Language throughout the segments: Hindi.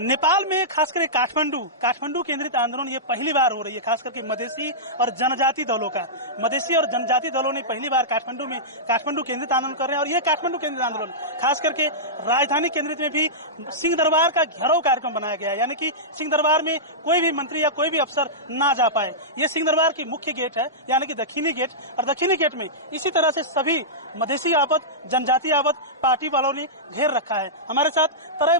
नेपाल में खासकर काठमांडू केंद्रित आंदोलन ये पहली बार हो रही है, खास करके मधेसी और जनजाति दलों का। मधेसी और जनजाति दलों ने पहली बार काठमांडू केंद्रित आंदोलन कर रहे हैं और ये काठमांडू केंद्रित आंदोलन खास करके राजधानी केंद्रित में भी सिंह दरबार का घेराव कार्यक्रम बनाया गया है, यानी कि सिंह दरबार में कोई भी मंत्री या कोई भी अफसर ना जा पाए। ये सिंह दरबार की मुख्य गेट है, यानी कि दक्षिणी गेट, और दक्षिणी गेट में इसी तरह से सभी मधेसी आवत, जनजाति आवत पार्टी वालों ने घेर रखा है। हमारे साथ तराई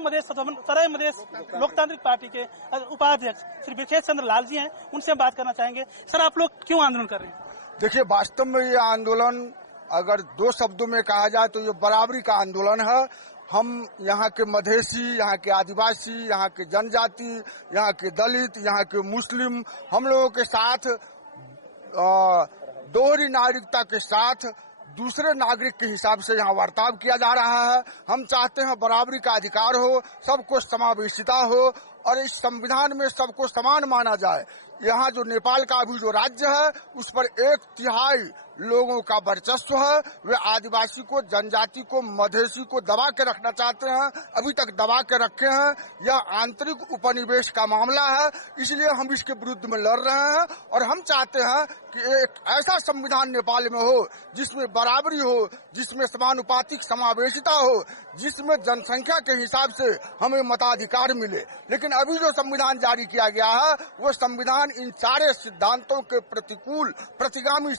मधेश लोकतांत्रिक पार्टी के उपाध्यक्ष श्री बिरखेत चंद्र लाल जी हैं, उनसे हम बात करना चाहेंगे। सर, आप लोग क्यों आंदोलन कर रहे हैं? देखिए, वास्तव में ये आंदोलन अगर दो शब्दों में कहा जाए तो ये बराबरी का आंदोलन है। हम यहाँ के मधेसी, यहाँ के आदिवासी, यहाँ के जनजाति, यहाँ के दलित, यहाँ के मुस्लिम, हम लोगों के साथ दोहरी नागरिकता के साथ दूसरे नागरिक के हिसाब से यहाँ बर्ताव किया जा रहा है। हम चाहते हैं बराबरी का अधिकार हो, सबको समावेशिता हो और इस संविधान में सबको समान माना जाए। यहाँ जो नेपाल का अभी जो राज्य है उस पर 1/3 लोगों का वर्चस्व है। वे आदिवासी को, जनजाति को, मधेसी को दबा के रखना चाहते हैं, अभी तक दबा के रखे हैं। यह आंतरिक उपनिवेश का मामला है, इसलिए हम इसके विरुद्ध में लड़ रहे हैं और हम चाहते हैं कि एक ऐसा संविधान नेपाल में हो जिसमें बराबरी हो, जिसमें समानुपातिक समावेशिता हो, जिसमें जनसंख्या के हिसाब से हमें मताधिकार मिले। लेकिन अभी जो संविधान जारी किया गया है वो संविधान इन सारे सिद्धांतों के प्रतिकूल, प्रतिगामी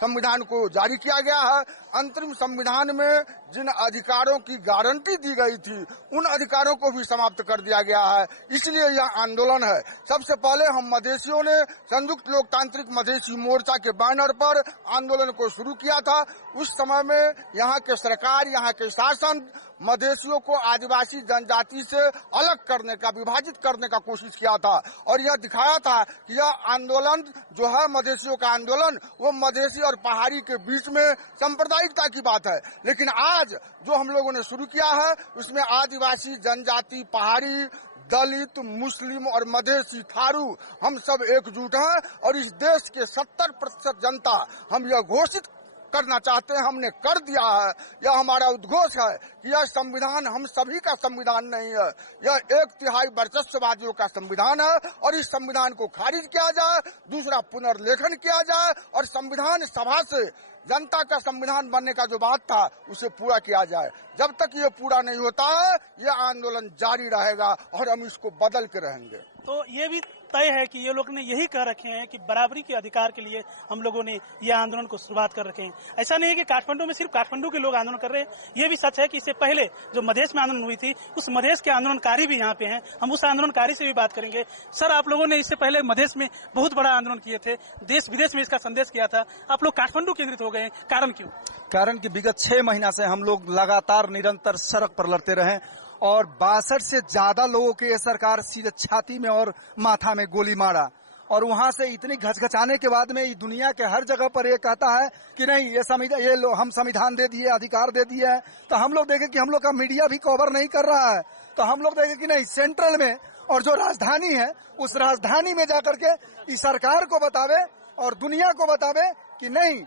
संविधान को जारी किया गया है। अंतरिम संविधान में जिन अधिकारों की गारंटी दी गई थी उन अधिकारों को भी समाप्त कर दिया गया है, इसलिए यह आंदोलन है। सबसे पहले हम मधेसियों ने संयुक्त लोकतांत्रिक मधेसी मोर्चा के बैनर पर आंदोलन को शुरू किया था। उस समय में यहाँ के सरकार, यहाँ के शासन मधेसियों को आदिवासी जनजाति से अलग करने का, विभाजित करने का कोशिश किया था और यह दिखाया था कि यह आंदोलन जो है मधेसियों का आंदोलन, वो मधेसी और पहाड़ी के बीच में सांप्रदायिकता की बात है। लेकिन आज जो हम लोगों ने शुरू किया है उसमें आदिवासी, जनजाति, पहाड़ी, दलित, मुस्लिम और मधेसी, थारू हम सब एकजुट हैं और इस देश के 70% जनता हम यह घोषित करना चाहते हैं, हमने कर दिया है। यह हमारा उद्घोष है कि यह संविधान हम सभी का संविधान नहीं है, यह 1/3 वर्चस्ववादियों का संविधान है और इस संविधान को खारिज किया जाए, दूसरा पुनर्लेखन किया जाए और संविधान सभा से जनता का संविधान बनने का जो बात था उसे पूरा किया जाए। जब तक ये पूरा नहीं होता है यह आंदोलन जारी रहेगा और हम इसको बदल के रहेंगे। तो ये भी तय है कि ये लोग ने यही कह रखे हैं कि बराबरी के अधिकार के लिए हम लोगों ने ये आंदोलन को शुरुआत कर रखे हैं। ऐसा नहीं है कि काठमांडू में सिर्फ काठमांडू के लोग आंदोलन कर रहे हैं, ये भी सच है कि इससे पहले जो मधेश में आंदोलन हुई थी उस मधेश के आंदोलनकारी भी यहाँ पे हैं। हम उस आंदोलनकारी से भी बात करेंगे। सर, आप लोगों ने इससे पहले मधेश में बहुत बड़ा आंदोलन किए थे, देश विदेश में इसका संदेश किया था, आप लोग काठमांडू केंद्रित हो गए, कारण क्यों? कारण कि विगत 6 महीना से हम लोग लगातार निरंतर सड़क पर लड़ते रहे और 62 से ज्यादा लोगों के ये सरकार सीधे छाती में और माथा में गोली मारा और वहां से इतनी घचघचाने के बाद में दुनिया के हर जगह पर ये कहता है कि नहीं, ये हम संविधान दे दिए, अधिकार दे दिए है। तो हम लोग देखें कि हम लोग का मीडिया भी कवर नहीं कर रहा है। तो हम लोग देखें कि नहीं, सेंट्रल में और जो राजधानी है उस राजधानी में जाकर के इस सरकार को बतावे और दुनिया को बतावे कि नहीं,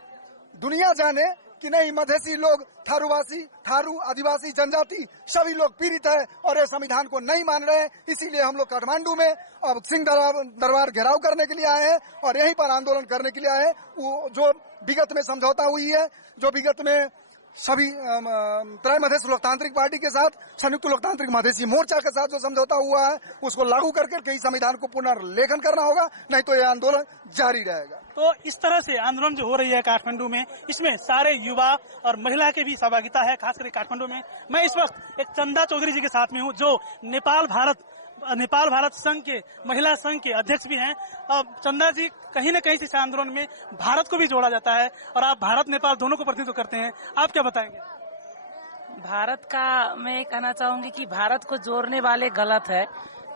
दुनिया जाने कि नहीं, मधेसी लोग, थारू, आदिवासी, जनजाति सभी लोग पीड़ित है और ये संविधान को नहीं मान रहे हैं। इसीलिए हम लोग काठमांडू में अब सिंह दरबार घेराव करने के लिए आए हैं और यहीं पर आंदोलन करने के लिए आए हैं। वो जो विगत में समझौता हुई है, जो विगत में सभी त्रय मधेश लोकतांत्रिक पार्टी के साथ, संयुक्त लोकतांत्रिक मधेसी मोर्चा के साथ जो समझौता हुआ है उसको लागू करके इस संविधान को पुनर्लेखन करना होगा, नहीं तो यह आंदोलन जारी रहेगा। तो इस तरह से आंदोलन जो हो रही है काठमांडू में, इसमें सारे युवा और महिला के भी सहभागिता है, खासकर काठमांडू में। मैं इस वक्त एक चंदा चौधरी जी के साथ में हूँ जो नेपाल भारत संघ के, महिला संघ के अध्यक्ष भी हैं। अब चंदा जी, कहीं न कहीं इस आंदोलन में भारत को भी जोड़ा जाता है और आप भारत नेपाल दोनों को प्रतिनिधित्व करते हैं, आप क्या बताएंगे? भारत का मैं कहना चाहूंगी कि भारत को जोड़ने वाले गलत है।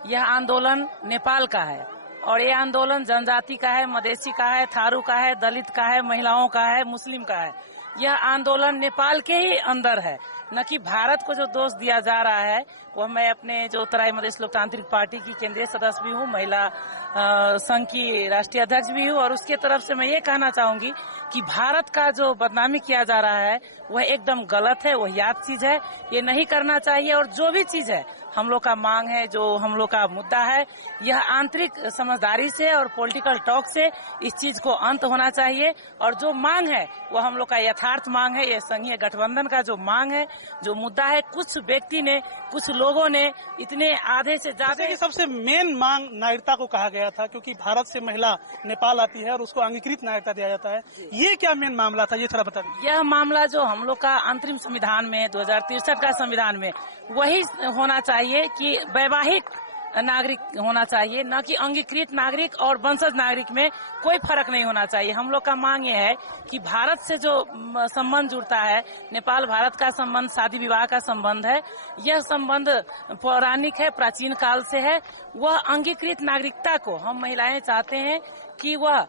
यह आंदोलन नेपाल का है और ये आंदोलन जनजाति का है, मधेसी का है, थारू का है, दलित का है, महिलाओं का है, मुस्लिम का है। यह आंदोलन नेपाल के ही अंदर है, न कि भारत को जो दोष दिया जा रहा है। वह मैं अपने जो तराई मधेश लोकतांत्रिक पार्टी की केंद्रीय सदस्य भी हूँ, महिला संघ की राष्ट्रीय अध्यक्ष भी हूँ और उसके तरफ से मैं ये कहना चाहूंगी कि भारत का जो बदनामी किया जा रहा है वह एकदम गलत है, वह याद चीज है, ये नहीं करना चाहिए। और जो भी चीज है हम लोग का मांग है, जो हम लोग का मुद्दा है, यह आंतरिक समझदारी से और पॉलिटिकल टॉक से इस चीज को अंत होना चाहिए। और जो मांग है वो हम लोग का यथार्थ मांग है, ये संघीय गठबंधन का जो मांग है, जो मुद्दा है। कुछ व्यक्ति ने, कुछ लोगों ने इतने आधे से ज्यादा की सबसे मेन मांग नागरिकता को कहा गया था, क्योंकि भारत से महिला नेपाल आती है और उसको अंगीकृत नागरिकता दिया जाता है। ये क्या मेन मामला था, ये थोड़ा बता दीजिए। यह मामला जो हम लोग का अंतरिम संविधान में 2063 का संविधान में वही होना चाहिए कि वैवाहिक नागरिक होना चाहिए, न कि अंगीकृत नागरिक और वंशज नागरिक में कोई फर्क नहीं होना चाहिए। हम लोग का मांग ये है कि भारत से जो संबंध जुड़ता है, नेपाल भारत का संबंध शादी विवाह का संबंध है, यह संबंध पौराणिक है, प्राचीन काल से है। वह अंगीकृत नागरिकता को हम महिलाएं चाहते हैं कि वह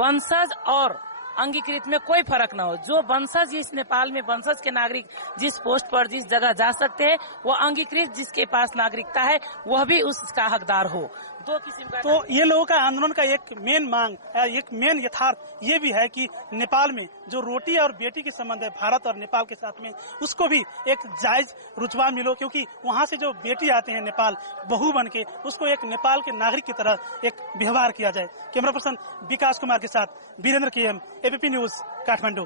वंशज और अंगीकृत में कोई फर्क न हो। जो वंशज इस नेपाल में वंशज के नागरिक जिस पोस्ट पर जिस जगह जा सकते हैं, वो अंगीकृत जिसके पास नागरिकता है वह भी उसका हकदार हो। दो किस्म का तो ये लोगों का आंदोलन का एक मेन मांग, एक मेन यथार्थ ये भी है कि नेपाल में जो रोटी और बेटी के संबंध है भारत और नेपाल के साथ में, उसको भी एक जायज रुतबा मिलो, क्योंकि वहाँ से जो बेटी आते हैं नेपाल बहू बन के, उसको एक नेपाल के नागरिक की तरह एक व्यवहार किया जाए। कैमरा पर्सन विकास कुमार के साथ Virendra KM, ABP news, Kathmandu.